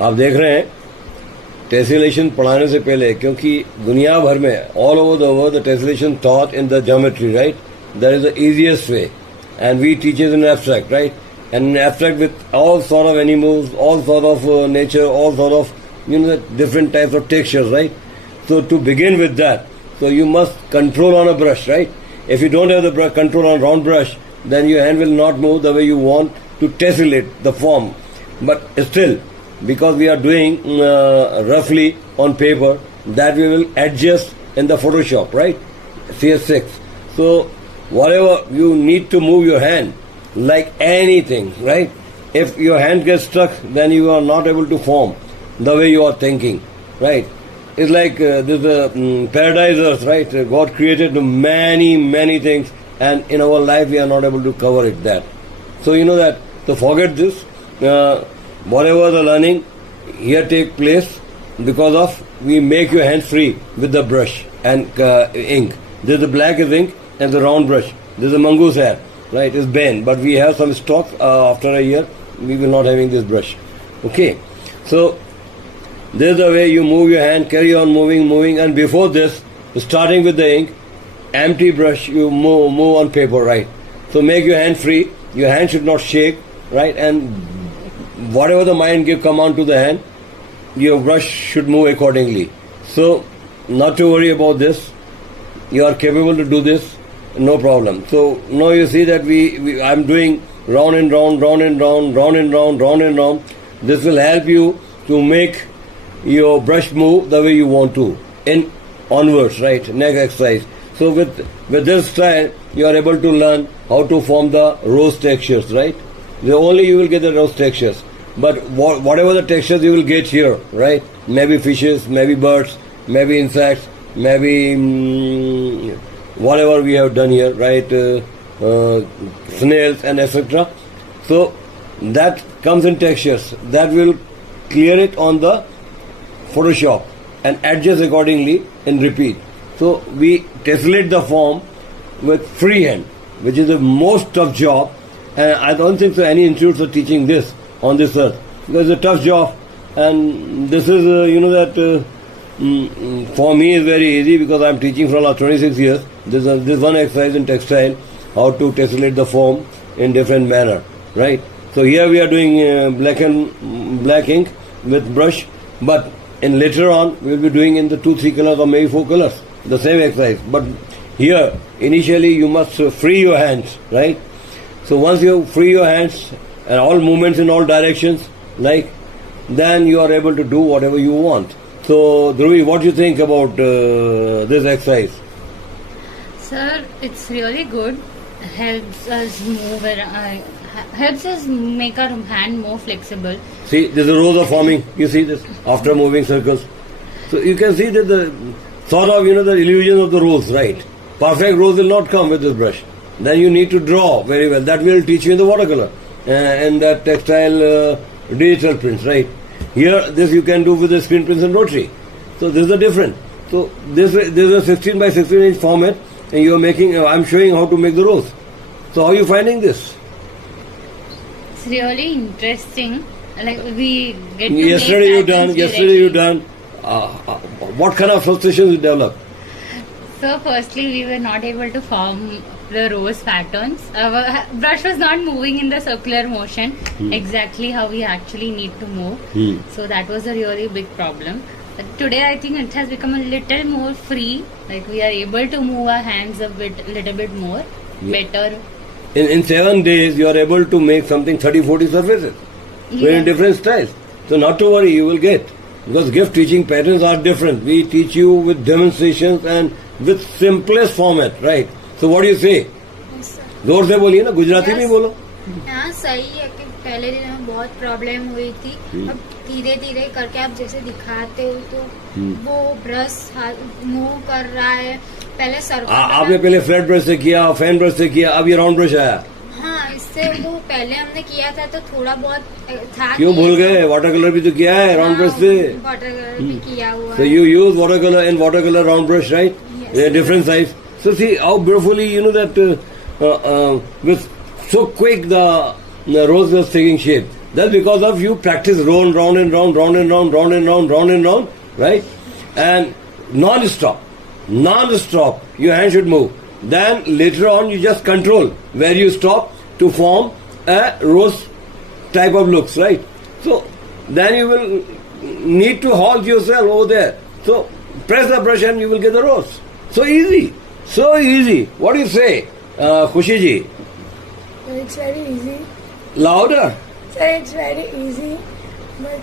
आप देख रहे हैं टेसिलेशन पढ़ाने से पहले, क्योंकि दुनिया भर में all over the world the tessellation taught in the geometry, right? That is the easiest way, and we teach it in abstract, right? And in abstract with all sort of animals, all sort of nature, all sort of different types of textures, right? So to begin with that, so you must control on a brush, right? If you don't have the control on round brush, then your hand will not move the way you want to tessellate the form. But still, because we are doing roughly on paper, that we will adjust in the Photoshop, right? CS6. So whatever you need to move your hand, like anything, right? If your hand gets stuck, then you are not able to form the way you are thinking, right? It's like this paradise earth, right? God created many things, and in our life we are not able to cover it that. So you know that, so forget this. Whatever the learning here take place, because of we make your hands free with the brush and ink. This the black is ink and the round brush. This is a mongoose hair, right? It's bent, but we have some stock after a year. We will not having this brush. Okay, so this is the way you move your hand, carry on moving, and before this, starting with the ink, empty brush, you move on paper, right? So make your hand free. Your hand should not shake, right? And whatever the mind give command to the hand, your brush should move accordingly. So not to worry about this. You are capable to do this, no problem. So now you see that I'm doing round and round, round and round, round and round, round and round. This will help you to make your brush move the way you want to in onwards, right? Next exercise. So with this style, you are able to learn how to form the rose textures, right? Only you will get the rose textures. But whatever the textures you will get here, right? Maybe fishes, maybe birds, maybe insects, maybe whatever we have done here, right? Snails and etc. So that comes in textures. That will clear it on the Photoshop and adjust accordingly and repeat. So we tessellate the form with free hand, which is the most tough job, and I don't think so any institutes are teaching this on this earth, because it's a tough job, and this is for me is very easy because I'm teaching for last 26 years. This one exercise in textile, how to tessellate the form in different manner, right? So here we are doing black ink with brush, but in later on we will be doing in the 2-3 colors or maybe 4 colors, the same exercise. But here initially you must free your hands, right? So once you free your hands and all movements in all directions, like, then you are able to do whatever you want. So Dhruvi, what do you think about this exercise? Sir, it's really good. Helps us move around, helps us make our hand more flexible. See, there's a rose of forming. You see this after moving circles. So you can see that the sort of the illusion of the rose, right? Perfect rose will not come with this brush. Then you need to draw very well. That will teach you in the watercolor and that textile digital prints, right? Here, this you can do with the screen prints and rotary. So this is the difference. So this is a 16 by 16 inch format, and you are making. I'm showing how to make the rose. So how are you finding this? It's really interesting. Like we get to Yesterday you done. What kind of frustrations you developed? So firstly, we were not able to form the rose patterns. Our brush was not moving in the circular motion exactly how we actually need to move. So that was a really big problem. But today I think it has become a little more free. Like we are able to move our hands little bit more, better. In 7 days you are able to make something 30-40 surfaces. Very different styles. So not to worry, you will get. Because gift teaching patterns are different. We teach you with demonstrations and with simplest format, right? So what do you say? जोर से बोलिए ना, गुजराती में बोलो. हाँ सही है कि पहले दिन में बहुत प्रॉब्लम हुई थी. अब धीरे धीरे करके आप जैसे दिखाते हो तो वो ब्रश मूव कर रहा है. पहले सर आपने पहले फ्लैट ब्रश से किया, फैन ब्रश से किया, अब ये राउंड ब्रश आया. हाँ, इससे वो पहले हमने किया था तो थोड़ा बहुत था. क्यों भूल गए? वाटर कलर भी तो किया है राउंड ब्रश से. वाटर कलर भी किया हुआ. So you use water color round brush, right? Yes. Different size. So see how beautifully that with so quick the rose was taking shape. That's because of you practice round and round, round and round, round and round, round and round, right? And non-stop, your hand should move. Then later on you just control where you stop to form a rose type of looks, right? So then you will need to halt yourself over there. So press the brush and you will get the rose. So easy. So easy. What do you say, Khushi ji? It's very easy. Louder. Sir, it's very easy, but